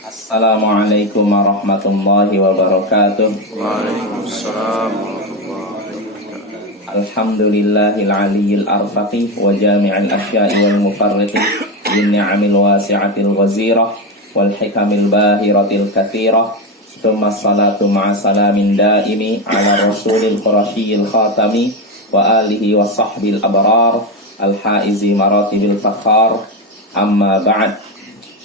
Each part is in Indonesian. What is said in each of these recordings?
Assalamualaikum warahmatullahi wabarakatuh. Waalaikumsalam warahmatullahi wabarakatuh. Alhamdulillahil aliyyil arfaqi wa jami'il asya'i wal mufarriqi bin ni'amil wasi'atil ghazirah wal hikamil bahiratil kathirah. Tsumma salatu ma'a salamin daimi ala rasulil qurasyil khatami wa alihi wa sahbil abrar al haizi maratibil fakhar. Amma ba'd.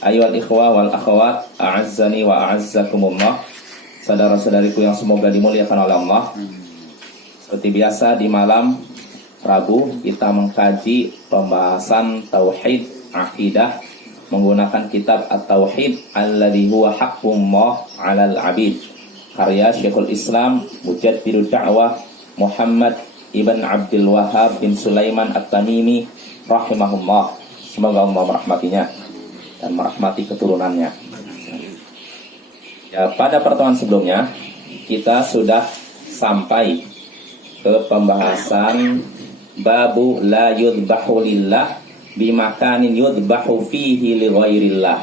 Ayyuhal ikhwah wal akhwat, a'azzani wa a'azzakumullah. Saudara-saudariku yang semoga dimuliakan oleh Allah. Seperti biasa di malam Rabu kita mengkaji pembahasan tauhid akidah menggunakan kitab At-Tauhid alladzi huwa haqqullah 'alal 'abid, karya Syekhul Islam Mujaddidud Da'wah Muhammad ibn Abdul Wahhab bin Sulaiman At-Tamimi rahimahullah. Semoga Allah merahmatinya dan merahmati keturunannya. Ya, pada pertemuan sebelumnya kita sudah sampai ke pembahasan babu la yudbahu lillah bimakanin yudbahu fihi li ghairillah.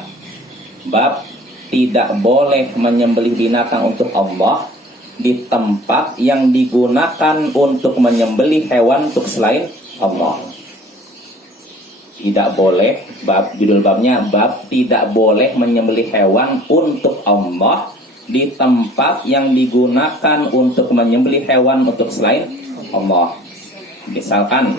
Bab tidak boleh menyembelih binatang untuk Allah di tempat yang digunakan untuk menyembelih hewan untuk selain Allah. Tidak boleh, judul babnya bab tidak boleh menyembelih hewan untuk Allah di tempat yang digunakan untuk menyembelih hewan untuk selain Allah. Misalkan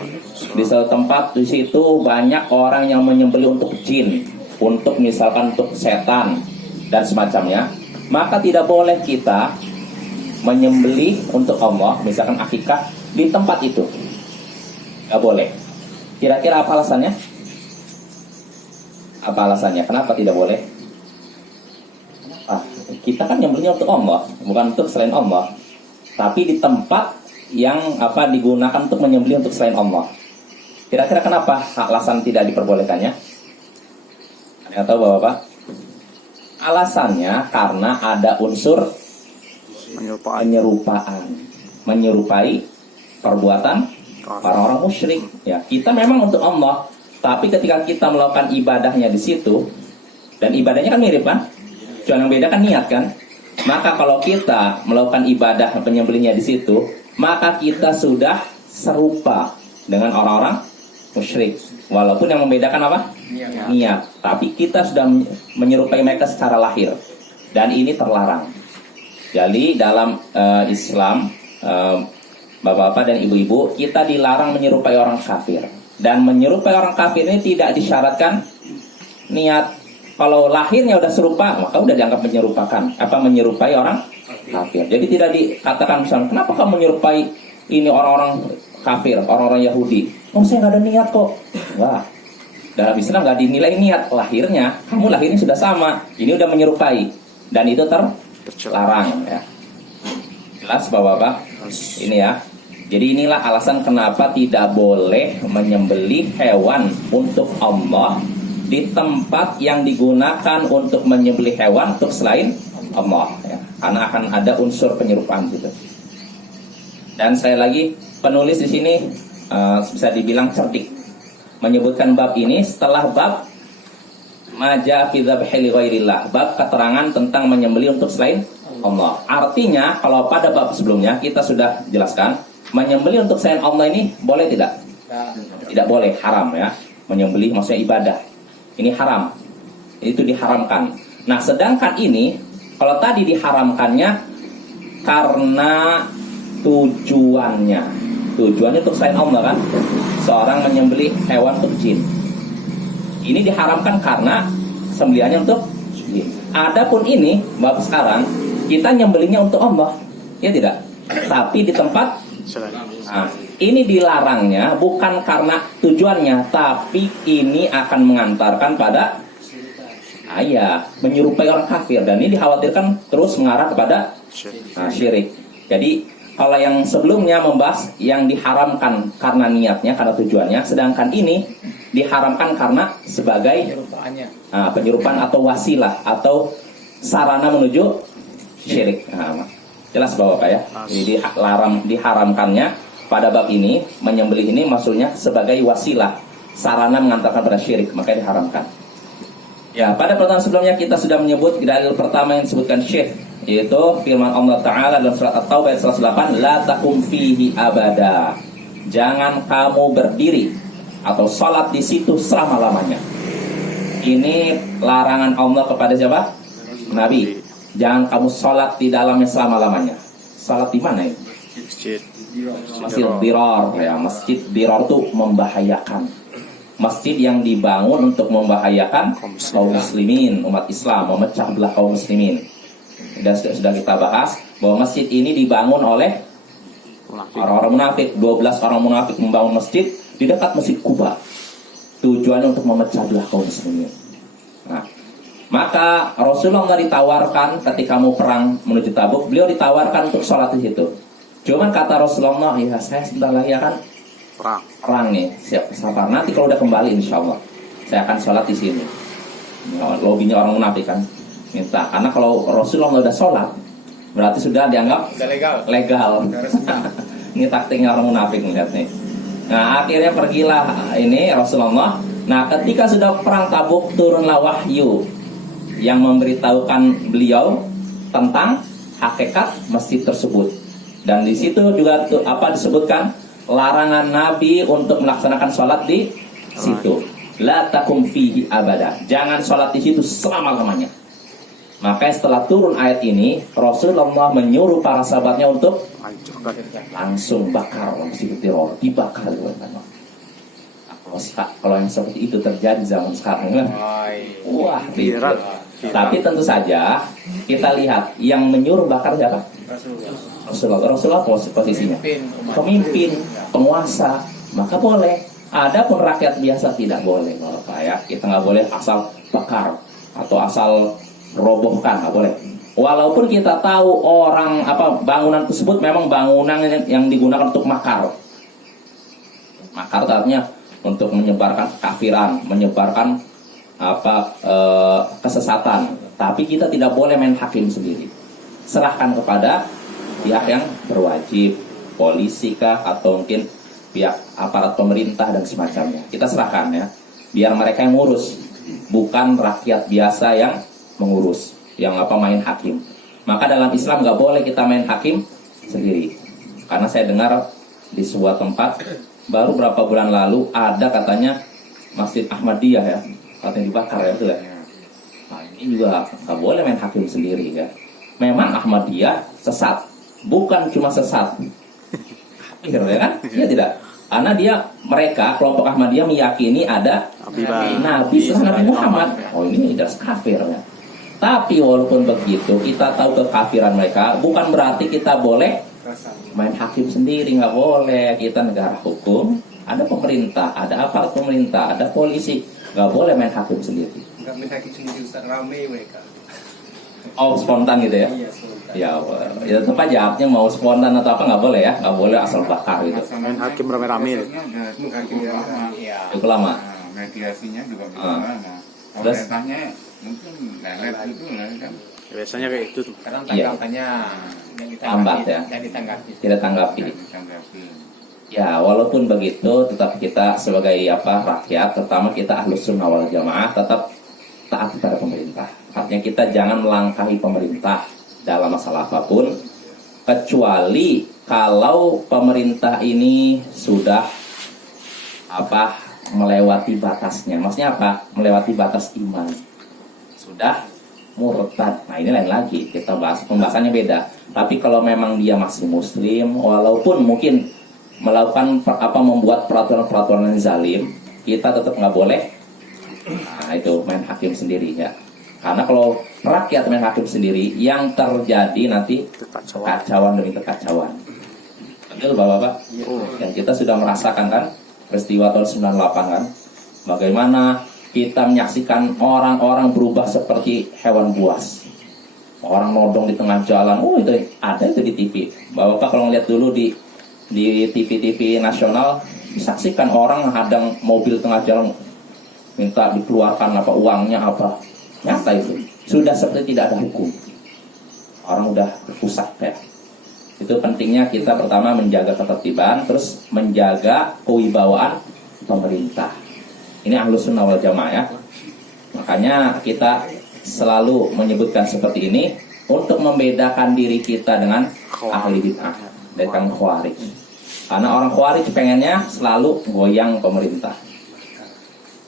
di suatu tempat di situ banyak orang yang menyembelih untuk jin, untuk misalkan untuk setan dan semacamnya, maka tidak boleh kita menyembelih untuk Allah, misalkan akikah di tempat itu. Tidak boleh. Kira-kira apa alasannya? Apa alasannya? Kenapa tidak boleh? Kita kan nyembelihnya untuk Allah, bukan untuk selain Allah. Tapi di tempat yang digunakan untuk menyembelih untuk selain Allah. Kira-kira kenapa alasan tidak diperbolehkannya? Ada yang tahu Bapak? Alasannya karena ada unsur menyerupai perbuatan orang-orang musyrik. Ya, kita memang untuk Allah. Tapi ketika kita melakukan ibadahnya di situ, dan ibadahnya kan mirip kan? Cuma yang beda kan niat kan? Maka kalau kita melakukan ibadah penyembelihnya di situ, maka kita sudah serupa dengan orang-orang musyrik. Walaupun yang membedakan apa? Niat. Tapi kita sudah menyerupai mereka secara lahir. Dan ini terlarang. Jadi dalam Islam, bapak-bapak dan ibu-ibu, kita dilarang menyerupai orang kafir. Dan menyerupai orang kafir ini tidak disyaratkan niat. Kalau lahirnya udah serupa, maka udah dianggap menyerupai orang kafir. Jadi tidak dikatakan misalnya, kenapa kamu menyerupai ini orang-orang kafir, orang-orang Yahudi? Oh, saya nggak ada niat kok. Wah, dalam Islam nggak dinilai niat. Lahirnya, kamu lahirnya sudah sama. Ini udah menyerupai. Dan itu terlarang. Ya. Jelas Bapak-bapak? Ini ya. Jadi inilah alasan kenapa tidak boleh menyembelih hewan untuk Allah di tempat yang digunakan untuk menyembelih hewan untuk selain Allah. Ya. Karena akan ada unsur penyerupaan gitu. Dan saya lagi penulis di sini bisa dibilang cerdik menyebutkan bab ini setelah bab maja fi dzabhi li ghairillah, bab keterangan tentang menyembelih untuk selain Allah. Artinya kalau pada bab sebelumnya kita sudah jelaskan menyembelih untuk selain Allah ini boleh tidak? Tidak boleh, haram ya. Menyembelih maksudnya ibadah. Ini haram. Itu diharamkan. Nah, sedangkan ini kalau tadi diharamkannya karena tujuannya untuk selain Allah kan. Seorang menyembelih hewan untuk jin. Ini diharamkan karena sembelihannya untuk jin. Adapun ini bab sekarang kita nyembelihnya untuk Allah. Ya tidak? Tapi di tempat ini dilarangnya bukan karena tujuannya, tapi ini akan mengantarkan pada menyerupai orang kafir, dan ini dikhawatirkan terus mengarah kepada syirik. Jadi kalau yang sebelumnya membahas yang diharamkan karena niatnya, karena tujuannya, sedangkan ini diharamkan karena sebagai penyerupaan atau wasilah atau sarana menuju syirik. Jelas Bapak ya. Jadi diharamkannya pada bab ini, menyembelih ini maksudnya sebagai wasilah, sarana mengantarkan pada syirik, maka diharamkan. Ya, pada pertemuan sebelumnya kita sudah menyebut dalil pertama yang disebutkan Syekh, yaitu firman Allah Ta'ala dalam surat At-Taubah ayat 108, la takum fihi abada. Jangan kamu berdiri atau salat di situ selama-lamanya. Ini larangan Allah kepada siapa? Nabi. Jangan kamu salat di dalamnya selama-lamanya. Salat di mana itu? Masjid. Masjid Dirar, ya. Masjid Dirar itu membahayakan. Masjid yang dibangun untuk membahayakan kaum muslimin, umat Islam, memecah belah kaum muslimin. Dan sudah kita bahas bahwa masjid ini dibangun oleh orang-orang munafik. 12 orang munafik membangun masjid di dekat Masjid Kuba. Tujuannya untuk memecah belah kaum muslimin. Nah, maka Rasulullah ditawarkan ketika mau perang menuju Tabuk, beliau ditawarkan untuk sholat di situ. Cuman kata Rasulullah, ya saya sebentar lagi akan perang nih, siap sabar. Nanti kalau udah kembali insya Allah saya akan sholat di sini. Lobinya orang munafik kan minta, karena kalau Rasulullah udah sholat berarti sudah dianggap legal. Ini taktiknya orang munafik melihat nih. Nah akhirnya pergilah ini Rasulullah. Nah ketika sudah perang Tabuk, turunlah wahyu yang memberitahukan beliau tentang hakikat masjid tersebut. Dan di situ juga disebutkan larangan Nabi untuk melaksanakan sholat di situ. La takum fihi abada. Jangan sholat di situ selama-lamanya. Makanya setelah turun ayat ini, Rasulullah menyuruh para sahabatnya untuk langsung bakar Masjid Dirar, dibakar. Kalau yang seperti itu terjadi zaman sekarang, wah, ribet. Tapi tentu saja kita lihat yang menyuruh bakar siapa? Rasulullah posisinya pemimpin, penguasa, maka boleh. Adapun rakyat biasa tidak boleh. Kita nggak boleh asal bakar atau asal robohkan, nggak boleh. Walaupun kita tahu bangunan tersebut memang bangunan yang digunakan untuk makar. Makar artinya untuk menyebarkan kafiran, menyebarkan kesesatan. Tapi kita tidak boleh main hakim sendiri. Serahkan kepada pihak yang berwajib, polisi kah atau mungkin pihak aparat pemerintah dan semacamnya. Kita serahkan ya, biar mereka yang ngurus, bukan rakyat biasa yang mengurus, yang main hakim. Maka dalam Islam nggak boleh kita main hakim sendiri. Karena saya dengar di sebuah tempat baru berapa bulan lalu ada katanya Masjid Ahmadiyah ya, katanya dibakar ya itu ya. Nah, ini juga nggak boleh main hakim sendiri ya. Memang Ahmadiyah sesat. Bukan cuma sesat, ya kan? Iya tidak? Karena mereka kelompok Ahmadiyah meyakini ada Nabi setelah Nabi Muhammad. Oh ini jelas kafir ya. Tapi walaupun begitu, kita tahu kekafiran mereka, bukan berarti kita boleh main hakim sendiri, nggak boleh. Kita negara hukum, ada pemerintah, ada aparat pemerintah, ada polisi, nggak boleh main hakim sendiri. Nggak main hakim sendiri, Ustaz, rame mereka. Oh spontan gitu ya? Iya, spontan. Ya tetap aja artinya mau spontan atau apa nggak boleh ya, nggak boleh asal bakar gitu. Main hakim rame-rame. Hakim lama. Iya. Cukup lama. Mediasinya juga bagaimana? Pemerintahnya mungkin lelet gitu kan? Biasanya kayak itu. Karena tanggapannya lambat ya. yang ditanggapi. Tidak tanggapi. Ya walaupun begitu, tetap kita sebagai rakyat, terutama kita Ahlus Sunnah wal Jamaah tetap taat kepada pemerintah. Artinya kita jangan melangkahi pemerintah dalam masalah apapun, kecuali kalau pemerintah ini sudah melewati batasnya. Maksudnya apa? Melewati batas iman. Sudah murtad. Nah ini lain lagi, kita bahas pembahasannya beda. Tapi kalau memang dia masih muslim, walaupun mungkin melakukan membuat peraturan-peraturan yang zalim, kita tetap nggak boleh. Nah itu main hakim sendiri ya. Karena kalau rakyat main hakim sendiri, yang terjadi nanti kekacauan demi kekacauan. Betul Bapak-Bapak? Dan kita sudah merasakan kan peristiwa tahun 98 kan, bagaimana kita menyaksikan orang-orang berubah seperti hewan buas. Orang nodong di tengah jalan, itu ada itu di TV. Bapak kalau ngeliat dulu di TV-TV nasional, disaksikan orang hadang mobil tengah jalan, minta dikeluarkan uangnya apa. Nyata itu sudah seperti tidak ada hukum. Orang udah berpusat ya. Itu pentingnya kita pertama menjaga ketertiban, terus menjaga kewibawaan pemerintah. Ini Ahlus Sunnah wal Jamaah ya. Makanya kita selalu menyebutkan seperti ini untuk membedakan diri kita dengan ahli bid'ah dengan khawarij. Karena orang khawarij pengennya selalu goyang pemerintah.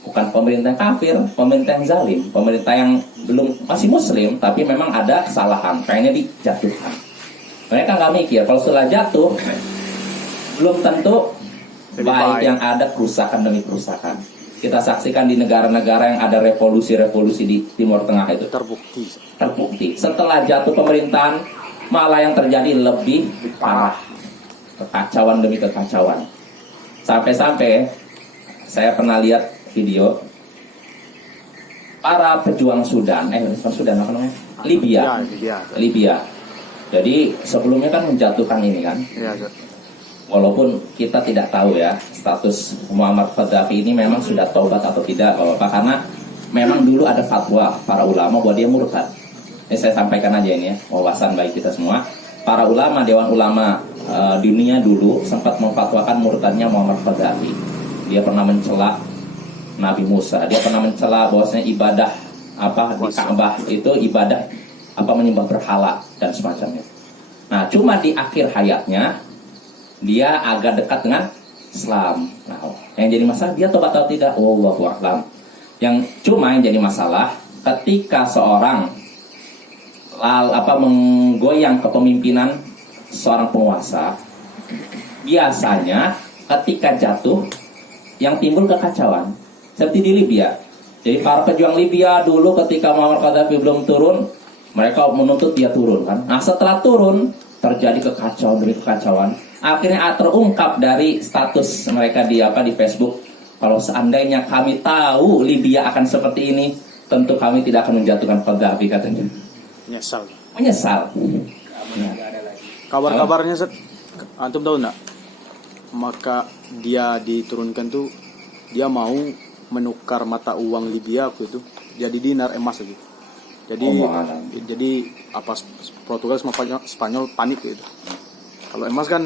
Bukan pemerintah yang kafir, pemerintah yang zalim, pemerintah yang masih muslim tapi memang ada kesalahan, pengennya dijatuhkan. Mereka nggak mikir kalau setelah jatuh belum tentu baik yang ada kerusakan demi kerusakan. Kita saksikan di negara-negara yang ada revolusi-revolusi di Timur Tengah itu terbukti. Setelah jatuh pemerintahan malah yang terjadi lebih parah, kekacauan demi kekacauan. Sampai-sampai saya pernah lihat video para pejuang Sudan, Sudan apa namanya? Libya. Jadi sebelumnya kan menjatuhkan ini kan. Walaupun kita tidak tahu ya status Muammar Gaddafi ini memang sudah taubat atau tidak, karena memang dulu ada fatwa para ulama bahwa dia murtad. Ini saya sampaikan aja ini ya, wawasan baik kita semua. Para ulama, dewan ulama dunia dulu sempat memfatwakan murtadnya Muammar Gaddafi. Dia pernah mencela Nabi Musa, dia pernah mencela bahwasanya ibadah di Ka'bah itu ibadah menyembah berhala dan semacamnya. Nah, cuma di akhir hayatnya dia agak dekat dengan Islam. Nah, yang jadi masalah dia tobat atau tidak? Wallahu a'lam. Yang jadi masalah ketika seorang menggoyang kepemimpinan seorang penguasa, biasanya ketika jatuh yang timbul kekacauan. Seperti di Libya. Jadi para pejuang Libya dulu ketika Muammar Gaddafi belum turun, mereka menuntut dia turun kan. Nah, setelah turun terjadi kekacauan demi kekacauan. Akhirnya terungkap dari status mereka di Facebook, kalau seandainya kami tahu Libya akan seperti ini, tentu kami tidak akan menjatuhkan Gaddafi, katanya. Menyesal. Kabar-kabarnya antum tahu enggak? Maka dia diturunkan tuh dia mau menukar mata uang Libya itu jadi dinar emas gitu. Jadi Portugal sama Spanyol panik gitu. Kalau emas kan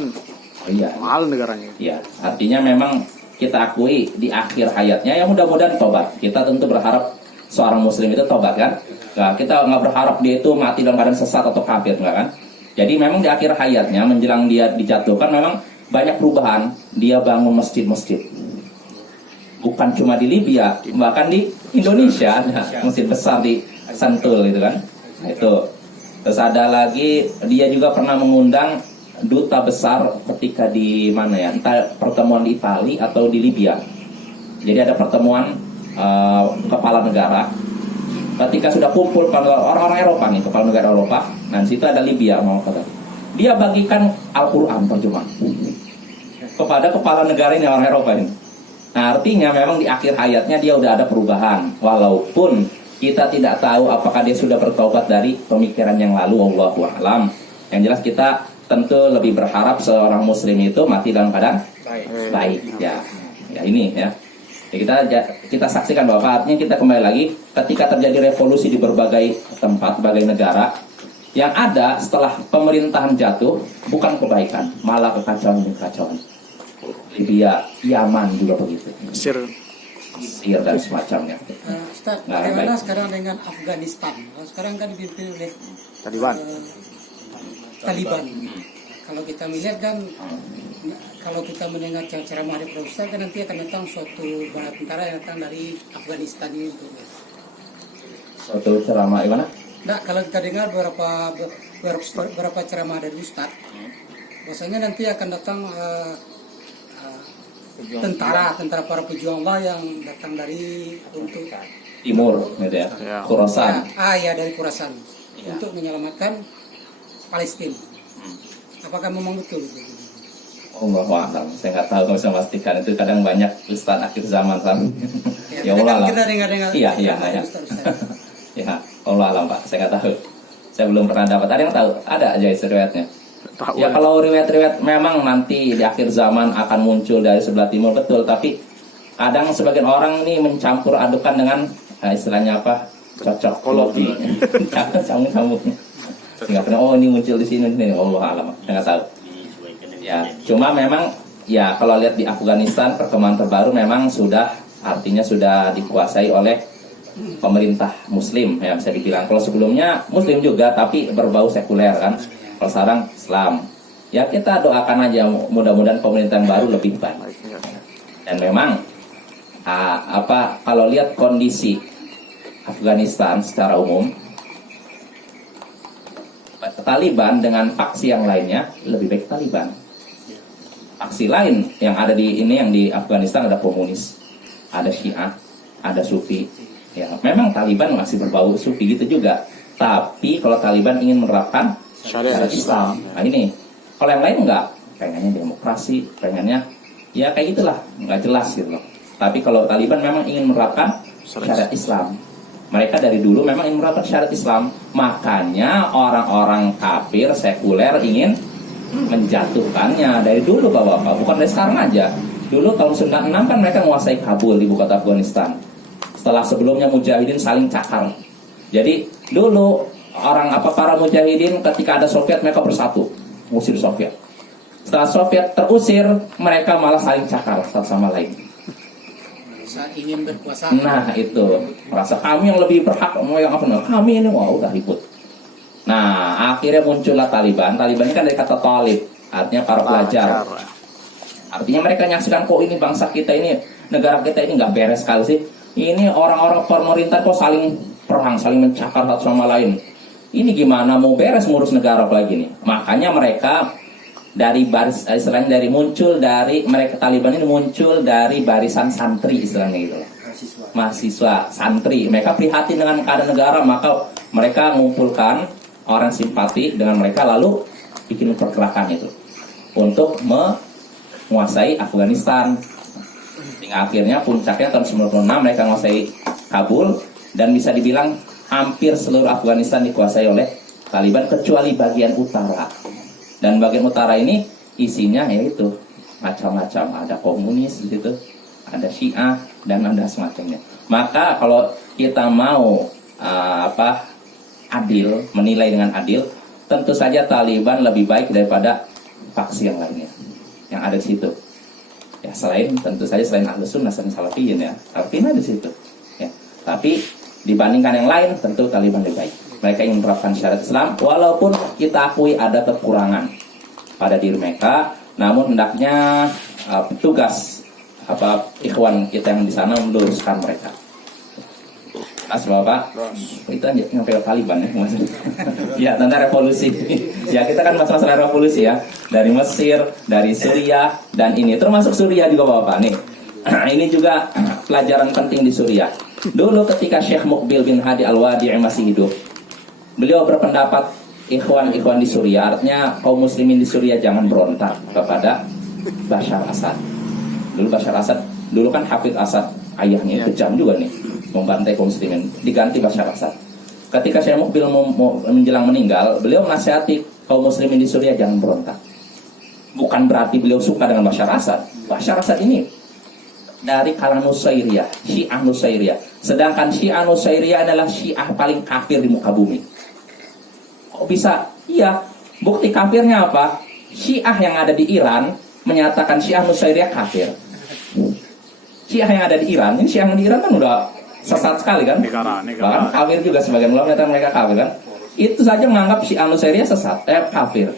mahal negaranya. Iya, artinya memang kita akui di akhir hayatnya ya mudah-mudahan tobat. Kita tentu berharap seorang muslim itu tobat kan. Nah, kita nggak berharap dia itu mati dalam keadaan sesat atau kafir, enggak kan. Jadi memang di akhir hayatnya menjelang dia dijatuhkan memang banyak perubahan. Dia bangun masjid-masjid. Bukan cuma di Libya, bahkan di Indonesia ada masjid besar di Sentul gitu kan. Nah, itu. Terus ada lagi dia juga pernah mengundang duta besar ketika di mana ya, entah pertemuan di Italia atau di Libya. Jadi ada pertemuan kepala negara. Ketika sudah kumpul orang-orang Eropa nih, kepala negara Eropa, nah di situ ada Libya mau kata. Dia bagikan Al-Qur'an terjemah kepada kepala negara ini, orang Eropa ini. Nah, artinya memang di akhir hayatnya dia udah ada perubahan, walaupun kita tidak tahu apakah dia sudah bertobat dari pemikiran yang lalu, wallahu a'lam. Yang jelas kita tentu lebih berharap seorang muslim itu mati dalam keadaan baik. Ya ini ya. Kita saksikan bahwa artinya kita kembali lagi ketika terjadi revolusi di berbagai tempat, berbagai negara, yang ada setelah pemerintahan jatuh bukan kebaikan, malah kekacauan. Libya, Yaman juga begitu. Mesir dan semacamnya. Ustaz, bagaimana sekarang dengan Afghanistan? Sekarang kan dipimpin oleh Taliban. Kalau kita melihat kan, kalau kita mendengar ceramah dari Ustaz kan nanti akan datang suatu bala tentara yang datang dari Afghanistan ini. Suatu ceramah gimana? Nah, kalau kita dengar beberapa ceramah dari Ustaz, bahwasanya nanti akan datang tentara para pejuang Allah yang datang dari untuk timur, gitu ya, Khurasan. Ya dari Khurasan untuk menyelamatkan Palestina. Apakah memang betul? Allahu a'lam. Saya nggak tahu, nggak bisa memastikan. Itu kadang banyak ustaz akhir zaman kan. Ya Allah. Kita dengar-dengar. Iya. Ya, Allah alam Pak. Saya nggak tahu. Saya belum pernah dapat. Ada yang tahu? Ada aja riwayatnya. Ya kalau riwayat-riwayat memang nanti di akhir zaman akan muncul dari sebelah timur, betul. Tapi kadang sebagian orang ini mencampur adukan dengan istilahnya apa? Cocok logi. Campur. Nggak pernah. Oh ini muncul di sini. Allah alam. Saya nggak tahu. Ya, cuma memang ya kalau lihat di Afghanistan perkembangan terbaru memang artinya sudah dikuasai oleh pemerintah Muslim ya bisa dibilang. Kalau sebelumnya Muslim juga tapi berbau sekuler kan. Kalau sekarang Islam. Ya kita doakan aja mudah-mudahan pemerintah yang baru lebih baik. Dan memang kalau lihat kondisi Afghanistan secara umum, Taliban dengan faksi yang lainnya lebih baik Taliban. Faksi lain yang ada di ini yang di Afghanistan ada komunis, ada Syiah, ada Sufi. Ya, memang Taliban masih berbau Sufi gitu juga. Tapi kalau Taliban ingin menerapkan syariat Islam, nah ini. Kalau yang lain enggak, pengennya demokrasi, pengennya ya kayak gitulah, enggak jelas gitu loh. Tapi kalau Taliban memang ingin menerapkan syariat Islam. Mereka dari dulu memang ingin menerapkan syariat Islam. Makanya orang-orang kafir sekuler ingin menjatuhkannya dari dulu Bapak-bapak, bukan dari sekarang aja. Dulu tahun 96 kan mereka menguasai Kabul, ibu kota Afghanistan. Setelah sebelumnya mujahidin saling cakar. Jadi dulu para mujahidin ketika ada Soviet mereka bersatu mengusir Soviet. Setelah Soviet terusir, mereka malah saling cakar satu sama lain. Saat ingin berkuasa. Nah itu, merasa kami yang lebih berhak, mau yang apa? Kami ini udah ribut. Nah akhirnya muncullah Taliban. Taliban ini kan dari kata talib, artinya para pelajar. Artinya mereka nyaksikan kok ini bangsa kita ini, negara kita ini nggak beres sekali sih. Ini orang-orang pemerintah kok saling perang, saling mencakar satu sama lain. Ini gimana mau beres ngurus negara lagi nih? Makanya mereka dari baris istilahnya mereka Taliban ini muncul dari barisan santri istilahnya gitu. Mahasiswa santri. Mereka prihatin dengan keadaan negara, maka mereka mengumpulkan orang simpati dengan mereka lalu bikin pergerakan itu untuk menguasai Afghanistan. Hingga akhirnya puncaknya tahun 96 mereka menguasai Kabul dan bisa dibilang hampir seluruh Afghanistan dikuasai oleh Taliban kecuali bagian utara. Dan bagian utara ini isinya yaitu macam-macam, ada komunis di situ, ada Syiah dan ada semacamnya. Maka kalau kita mau adil, menilai dengan adil, tentu saja Taliban lebih baik daripada faksi yang lainnya yang ada di situ. Ya selain Ahlus Sunnah dan Salafiyin ya, Salafiyin ada di situ. Ya, tapi dibandingkan yang lain tentu Taliban lebih baik. Mereka ingin menerapkan syariat Islam walaupun kita akui ada kekurangan pada diri mereka, namun hendaknya petugas ikhwan kita yang di sana meluruskan mereka. Bapak, itu aja sampai ke Taliban ya maksudnya. Ya tentang revolusi. Ya kita kan masalah revolusi ya, dari Mesir, dari Suriah dan ini termasuk Suriah juga Bapak nih. Ini juga pelajaran penting di Suriah. Dulu ketika Syekh Muqbil bin Hadi Al-Wadi'i masih hidup, beliau berpendapat ikhwan di Suriah, artinya kaum muslimin di Suriah jangan berontak kepada Bashar Assad. Dulu kan Hafid Assad ayahnya kejam juga nih, membantai kaum muslimin, diganti Bashar Assad. Ketika Syekh Muqbil menjelang meninggal, beliau menasihati kaum muslimin di Suriah jangan berontak. Bukan berarti beliau suka dengan Bashar Assad. Bashar Assad ini dari kalangan Nusairiyah, Syiah Nusairiyah. Sedangkan Syiah Nusairiyah adalah Syiah paling kafir di muka bumi. Kok bisa? Iya, bukti kafirnya apa? Syiah yang ada di Iran menyatakan Syiah Nusairiyah kafir. Syiah yang ada di Iran, ini Syiah di Iran kan udah sesat sekali kan? Bahkan kafir juga, sebagian ulama menyatakan mereka kafir kan? Itu saja menganggap Syiah Nusairiyah sesat, kafir.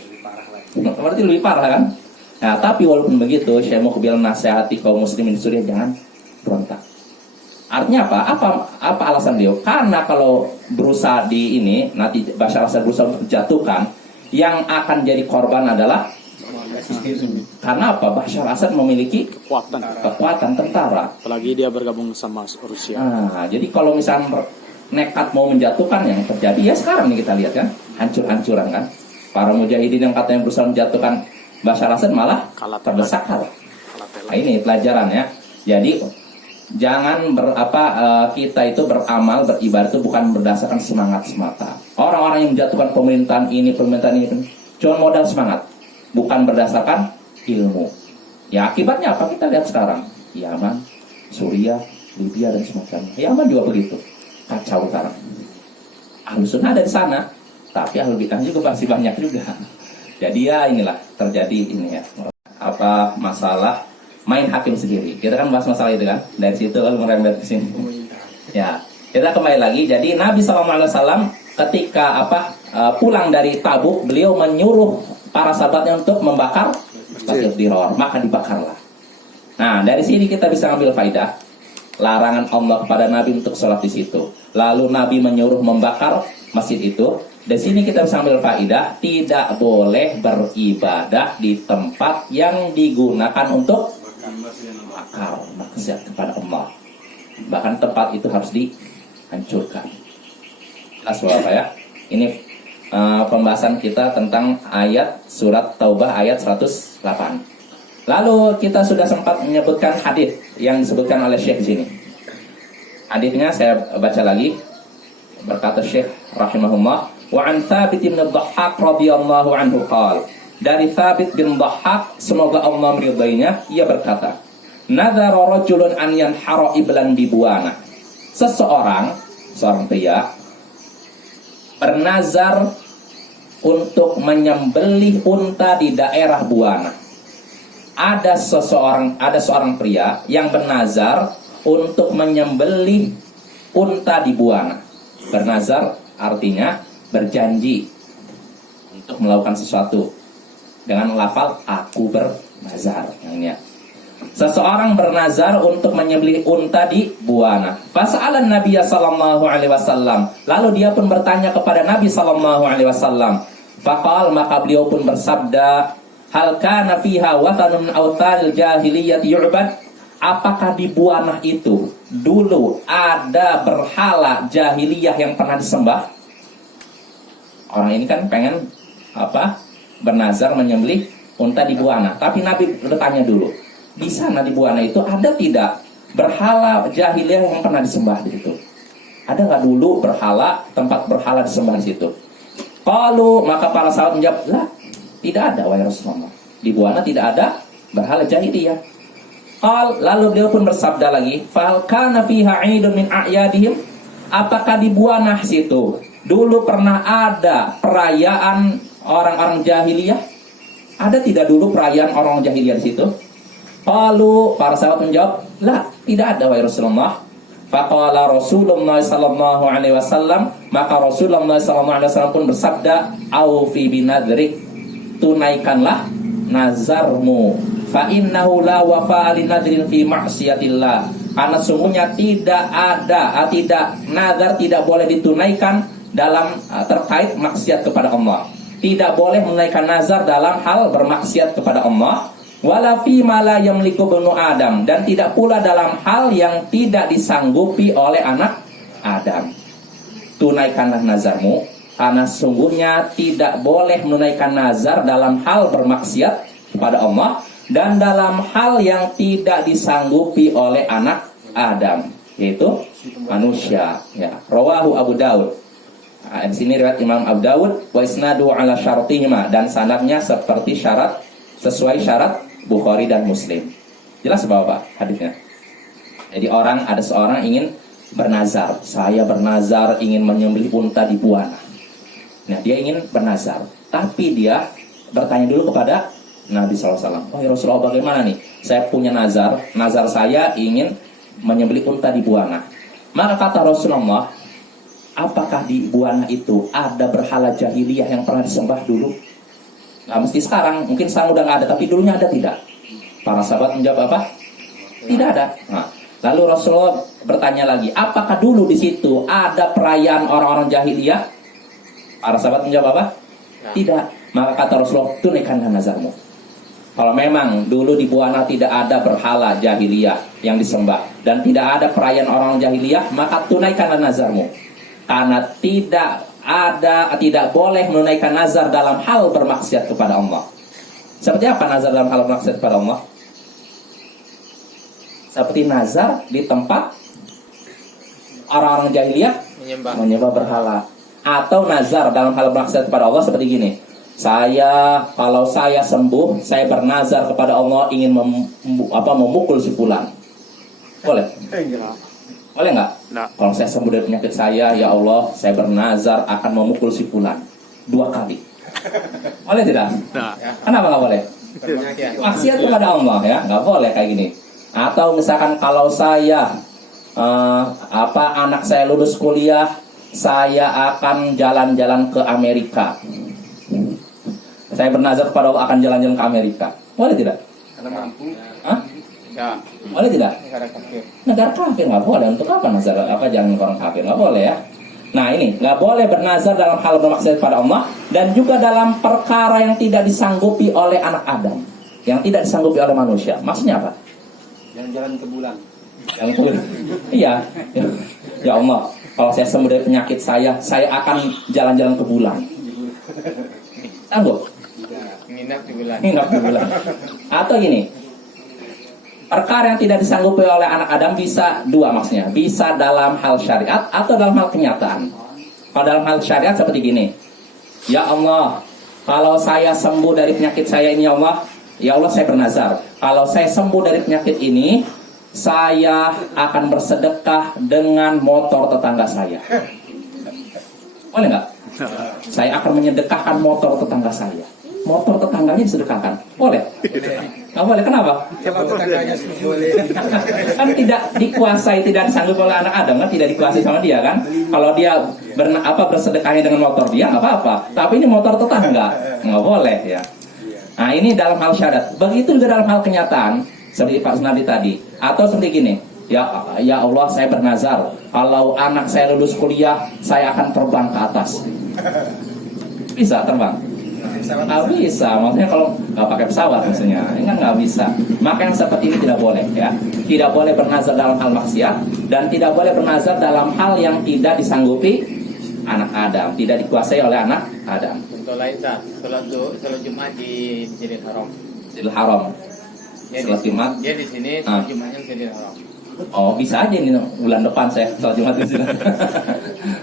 Berarti lebih parah kan? Nah, tapi walaupun begitu, Syekh Muqbil nasihati kaum muslimin di Suriah jangan berontak. Artinya apa alasan beliau? Karena kalau berusaha nanti Bashar Assad berusaha untuk dijatuhkan, yang akan jadi korban adalah karena apa? Bashar Assad memiliki kekuatan tentara. Apalagi dia bergabung sama Rusia. Nah, jadi kalau misalnya nekat mau menjatuhkan, yang terjadi ya sekarang nih kita lihat kan, hancur-hancuran kan. Para mujahidin yang katanya berusaha menjatuhkan Bashar Assad malah terdesak kalah. Nah, ini pelajaran ya. Jadi jangan kita itu beramal, beribadah itu bukan berdasarkan semangat semata. Orang-orang yang menjatuhkan pemerintahan ini cuma modal semangat, bukan berdasarkan ilmu. Ya akibatnya apa kita lihat sekarang? Yaman, Suriah, Libya dan semacamnya. Yaman juga begitu, kacau sekarang. Ahlus Sunnah ada di sana, tapi Ahlul Bidah juga masih banyak juga. Jadi ya inilah terjadi ini ya, masalah main hakim sendiri. Kita kan bahas masalah itu kan, dari situ lalu merembet ke sini. Ya, Kita kembali lagi. Jadi Nabi SAW ketika pulang dari Tabuk, beliau menyuruh para sahabatnya untuk membakar Batil Diror, maka dibakarlah. Nah, dari sini kita bisa ambil faidah larangan Allah kepada Nabi untuk sholat di situ. Lalu Nabi menyuruh membakar masjid itu. Dari sini kita bisa ambil faidah, tidak boleh beribadah di tempat yang digunakan untuk bakar maksiat kepada Allah. Bahkan tempat itu harus dihancurkan. Jelas Bapak ya? Ini pembahasan kita tentang ayat surat Taubah ayat 108. Lalu kita sudah sempat menyebutkan hadis yang disebutkan oleh Syekh di sini. Hadisnya saya baca lagi. Berkata Syekh rahimahullah, wa an Thabit bin Dhahhak radhiyallahu anhu qala. Dari Thabit bin Dhahhak, semoga Allah meridainya, ia berkata, nadhara rajulun an yanhara iblan bi Buana. Seorang pria bernazar untuk menyembelih unta di daerah Buana. Ada seorang pria yang bernazar untuk menyembelih unta di Buana. Bernazar artinya berjanji untuk melakukan sesuatu dengan lafal aku bernazar. Yang ini ya. Seseorang bernazar untuk menyembelih unta di Buana. Fas'alan Nabi sallallahu alaihi wasallam. Lalu dia pun bertanya kepada Nabi sallallahu alaihi wasallam. Faqal, maka beliau pun bersabda, hal kana fiha wathanun awthanil jahiliyyah yu'bad? Apakah di Buana itu dulu ada berhala jahiliyah yang pernah disembah? Orang ini kan pengen bernazar menyembelih unta di Buana. Tapi Nabi bertanya dulu, di sana di Buana itu ada tidak berhala jahiliyah yang pernah disembah di situ? Ada nggak dulu tempat berhala disembah di situ? Qalu, maka para sahabat menjawab, lah, tidak ada wahai Rasulullah. Di Buana tidak ada berhala jahiliyah. Lalu beliau pun bersabda lagi, fal kana fiha 'idun min a'yadihim? Apakah di Buana situ dulu pernah ada perayaan orang-orang jahiliyah? Ada tidak dulu perayaan orang jahiliyah di situ? Lalu para sahabat menjawab, lah, tidak ada wahai Rasulullah. Faqala Rasulullah sallallahu alaihi wasallam, maka Rasulullah sallallahu alaihi wasallam pun bersabda, aufi binadrik, tunaikanlah nazarmu, fa innahu la wafa li nadrin fi ma'siyatillah. Karena sungguhnya nazar tidak boleh ditunaikan dalam terkait maksiat kepada Allah. Tidak boleh menunaikan nazar dalam hal bermaksiat kepada Allah. Wala fi ma la yamliku banu Adam, dan tidak pula dalam hal yang tidak disanggupi oleh anak Adam. Tunaikanlah nazarmu, karena sungguhnya tidak boleh menunaikan nazar dalam hal bermaksiat kepada Allah dan dalam hal yang tidak disanggupi oleh anak Adam, yaitu manusia. Ya, rawahu Abu Daud. Di sini riwayat Imam Abu Daud, wa isnadu ala syartihima, dan sanadnya sesuai syarat Bukhari dan Muslim. Jelas Bapak hadisnya. Jadi ada seorang ingin bernazar, saya bernazar ingin menyembelih unta di Buana. Nah, dia ingin bernazar, tapi dia bertanya dulu kepada Nabi SAW. Oh ya Rasulullah, bagaimana nih? Saya punya nazar saya ingin menyembelih unta di Buana. Maka kata Rasulullah, apakah di Buana itu ada berhala jahiliyah yang pernah disembah dulu? Nah, mesti sekarang, mungkin sekarang udah nggak ada, tapi dulunya ada tidak? Para sahabat menjawab apa? Tidak ada. Nah, lalu Rasulullah bertanya lagi, apakah dulu di situ ada perayaan orang-orang jahiliyah? Para sahabat menjawab apa? Tidak. Maka kata Rasulullah, tunaikanlah nazarmu. Kalau memang dulu di Buana tidak ada berhala jahiliyah yang disembah dan tidak ada perayaan orang jahiliyah, maka tunaikanlah nazarmu. Karena tidak boleh menunaikan nazar dalam hal bermaksiat kepada Allah. Seperti apa nazar dalam hal bermaksiat kepada Allah? Seperti nazar di tempat orang-orang jahiliyah menyembah berhala. Atau nazar dalam hal bermaksiat kepada Allah seperti gini. Kalau saya sembuh, saya bernazar kepada Allah ingin memukul si fulan. Boleh? Boleh nggak? Nah. Kalau saya sembuh dari penyakit saya, ya Allah, saya bernazar akan memukul si fulan 2 kali. Boleh tidak? Nah. Kenapa nggak boleh? Maksiat kepada Allah ya, nggak boleh kayak gini. Atau misalkan kalau saya anak saya lulus kuliah, saya akan jalan-jalan ke Amerika. Saya bernazar kepada Allah akan jalan-jalan ke Amerika. Boleh tidak? Karena mampu. Hah? Ya. Boleh tidak? Negara kafir. Negara kafir nggak boleh. Untuk apa nazar? Apa jangan orang kafir? Nggak boleh ya. Nah ini nggak boleh bernazar dalam hal bermaksiat pada Allah dan juga dalam perkara yang tidak disanggupi oleh anak Adam, yang tidak disanggupi oleh manusia. Maksudnya apa? Jalan-jalan ke bulan. Iya. Ya Allah, kalau saya sembuh dari penyakit saya akan jalan-jalan ke bulan. Sanggup? Minat di bulan. Nggak ke bulan. Atau gini, perkara yang tidak disanggupi oleh anak Adam bisa dua maksudnya. Bisa dalam hal syariat atau dalam hal kenyataan. Kalau dalam hal syariat seperti gini. Ya Allah, kalau saya sembuh dari penyakit saya ini ya Allah saya bernazar. Kalau saya sembuh dari penyakit ini, saya akan bersedekah dengan motor tetangga saya. Boleh nggak? Saya akan menyedekahkan motor tetangga saya. Motor tetangganya disedekahkan. Boleh? Nggak boleh. Kenapa? Kalau tetangganya boleh. Kan tidak dikuasai, tidak disanggup oleh anak Adam kan, tidak dikuasai sama dia kan. Kalau dia bersedekahnya dengan motor dia nggak apa-apa. Tapi ini motor tetangga, nggak boleh ya. Nah ini dalam hal syahadat. Begitu juga dalam hal kenyataan seperti Pak Sunadi tadi. Atau seperti gini. Ya Allah saya bernazar, kalau anak saya lulus kuliah, saya akan terbang ke atas. Bisa terbang? Nggak bisa, maksudnya kalau nggak pakai pesawat maksudnya, ini kan nggak bisa. Maka yang seperti ini tidak boleh ya. Tidak boleh bernazar dalam hal maksiat dan tidak boleh bernazar dalam hal yang tidak disanggupi anak Adam, tidak dikuasai oleh anak Adam. Contoh lain tak, sholat Jumat di Masjidil Haram. Masjidil Haram. Sholat Jumat. Dia di sini sholat Jumatnya Masjidil Haram. Oh bisa aja nih bulan depan saya sholat Jumat di sini.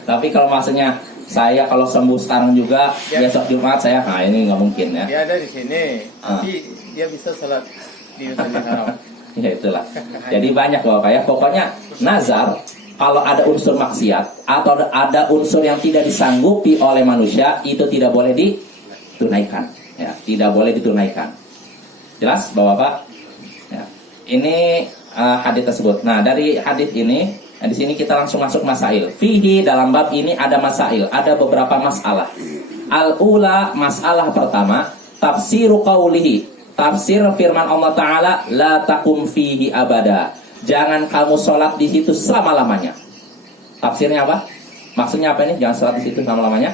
Tapi kalau maksudnya saya kalau sembuh sekarang juga besok Jumat saya, nah ini nggak mungkin ya. Dia ada di sini, tapi dia bisa sholat di Masjidil Haram. Ya itulah. Jadi banyak Bapak ya. Pokoknya nazar kalau ada unsur maksiat atau ada unsur yang tidak disanggupi oleh manusia itu tidak boleh ditunaikan. Ya, tidak boleh ditunaikan. Jelas Bapak? Ya. Ini hadis tersebut. Nah dari hadis ini, di sini kita langsung masuk masail. Fihi dalam bab ini ada masail, ada beberapa masalah. Al-ula masalah pertama, tafsiru qaulihi, tafsir firman Allah Taala, la takum fihi abada. Jangan kamu sholat di situ selama-lamanya. Tafsirnya apa? Maksudnya apa ini? Jangan sholat di situ selama-lamanya.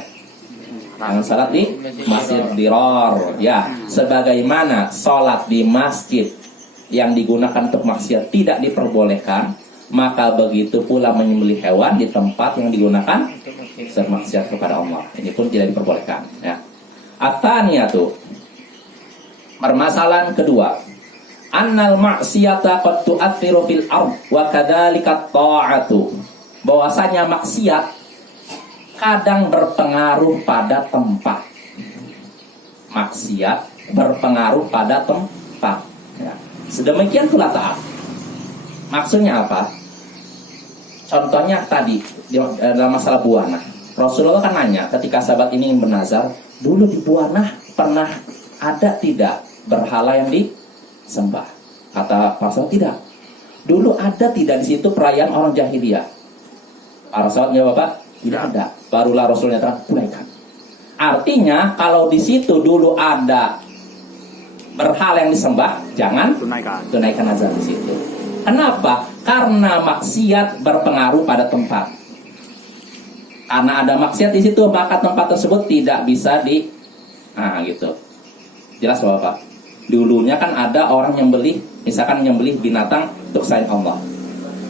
Jangan sholat di masjid dirar. Ya, sebagaimana sholat di masjid yang digunakan untuk maksiat tidak diperbolehkan, maka begitu pula menyembelih hewan di tempat yang digunakan bermaksiat kepada Allah. Ini pun tidak diperbolehkan. Ya. At-thaniyatu, permasalahan kedua, annal ma'siyata qad tu'athiru fil ard wa kadzalika ta'atu. Bahwasanya maksiat kadang berpengaruh pada tempat. Maksiat berpengaruh pada tempat. Ya. Sedemikian pula taat. Maksudnya apa? Contohnya tadi dalam masalah buana. Rasulullah kan nanya ketika sahabat ini bernazar, dulu di buana pernah ada tidak berhala yang disembah? Kata para sahabat tidak. Dulu ada tidak di situ perayaan orang jahiliyah? Para sahabat jawab apa? Tidak ada. Barulah Rasulnya tunaikan. Artinya kalau di situ dulu ada berhala yang disembah, jangan tunaikan nazar di situ. Kenapa? Karena maksiat berpengaruh pada tempat. Karena ada maksiat di situ, maka tempat tersebut tidak bisa gitu. Jelas Bapak? Dulunya kan ada orang nyembelih, misalkan nyembelih binatang untuk selain Allah.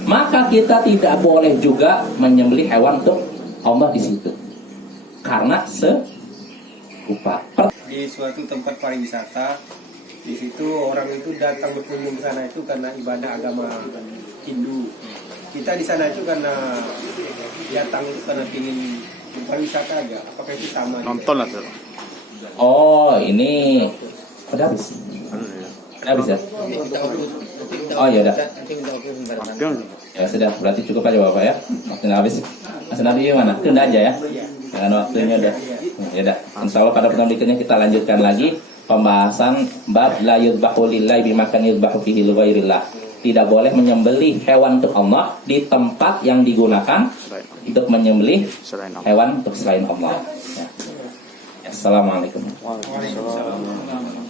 Maka kita tidak boleh juga menyembelih hewan untuk Allah di situ. Karena serupa. Di suatu tempat pariwisata, di situ orang itu datang berkunjung ke sana itu karena ibadah agama Hindu. Kita di sana itu karena datang itu karena ingin pariwisata aja. Apakah itu sama? Nonton lah tuh. Oh ini udah habis. Udah habis ya? Oh ya udah. Ya sudah, berarti cukup aja Bapak ya. Waktunya habis. Mas Nabi gimana? Tunda aja ya. Karena waktunya udah. Ya udah. Insyaallah pada pertemuan berikutnya kita lanjutkan lagi pembahasan bab la yudbahu lillahi bimakan yudbahu fihi li ghairillah. tidak boleh menyembelih hewan untuk Allah di tempat yang digunakan untuk menyembelih Selain Allah. hewan untuk selain Allah. Ya. Assalamualaikum. Waalaikumsalam.